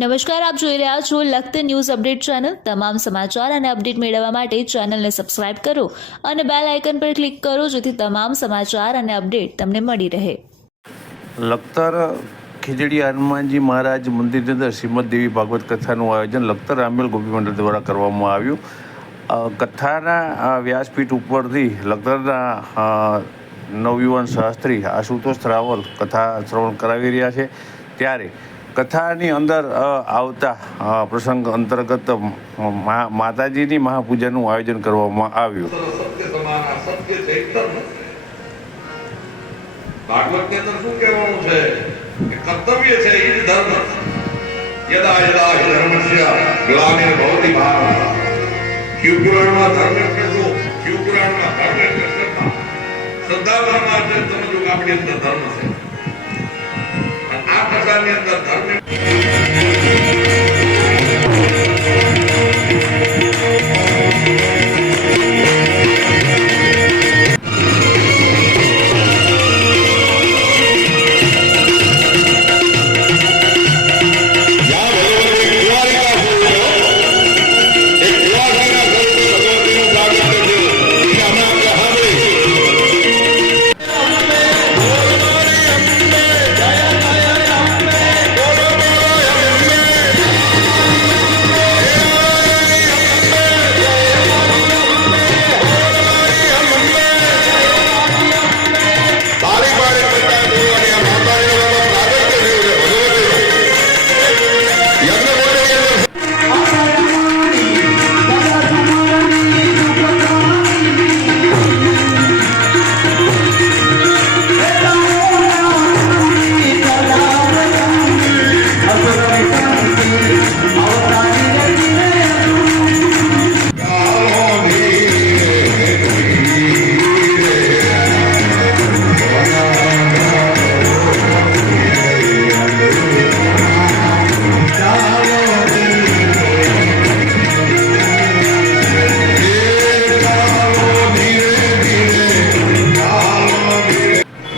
નમસ્કાર, આપ જોઈ રહ્યા છો લખત ન્યૂઝ અપડેટ ચેનલ। તમામ સમાચાર અને અપડેટ મેળવવા માટે ચેનલને સબસ્ક્રાઇબ કરો અને બેલ આઇકન પર ક્લિક કરો જેથી તમામ સમાચાર અને અપડેટ તમને મળી રહે। લખતર ખીજડી હનુમાનજી મહારાજ મંદિરની અંદર શ્રીમદ દેવી ભાગવત કથાનું આયોજન લખતર આંબેલ ગોપી મંડળ દ્વારા કરવામાં આવ્યું। કથાના વ્યાસપીઠ ઉપરથી લખતરના નવયુવાન શાસ્ત્રી આશુતોષ રાવલ કથા શ્રવણ કરાવી રહ્યા છે। ત્યારે કથાની અંદર આવતા પ્રસંગ અંતર્ગત માતાજીની મહાપૂજાનું આયોજન કરવામાં આવ્યું। ભાગવત ની અંદર શું કહેવાનું છે કે કર્તવ્ય છે એ ધર્મ યદા યદા હિ ધર્મસ્ય ગ્લાનિર્ભવતિ ભારત। શિવપુરાણમાં ધર્મ એટલે શું? શિવપુરાણમાં ધર્મ એટલે શ્રદ્ધા। શ્રદ્ધા ધર્માર્થ સમજો કે આપણી અંદર ધર્મ છે અને આ કથાની અંદર ધર્મ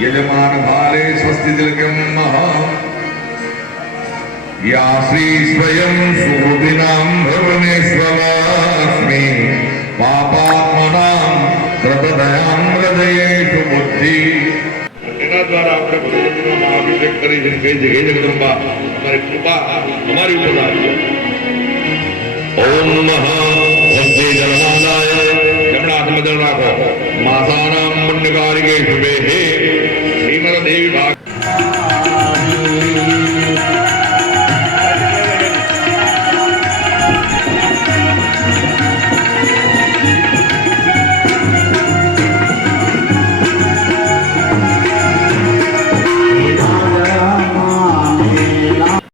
यजमान भाले स्वस्ति तिलकम या श्री स्वयं सुबुद्धिनां भुवनेश्वरास्मि पापात्मनां कृतदयां हृदयेषु बुद्धि। एना द्वारा આપણે ભગવતીનો મહાઅભિષેક કરી છે કે જય જગદંબા તમારી કૃપા અમારી ઉપર આવી। ઓમ નમઃ વંદે જનમાદાય જમણા હાથમાં જળ રાખો। માતાનાં પુણ્યકારિકે શુભે હે શ્રીમદ દેવી ભાગ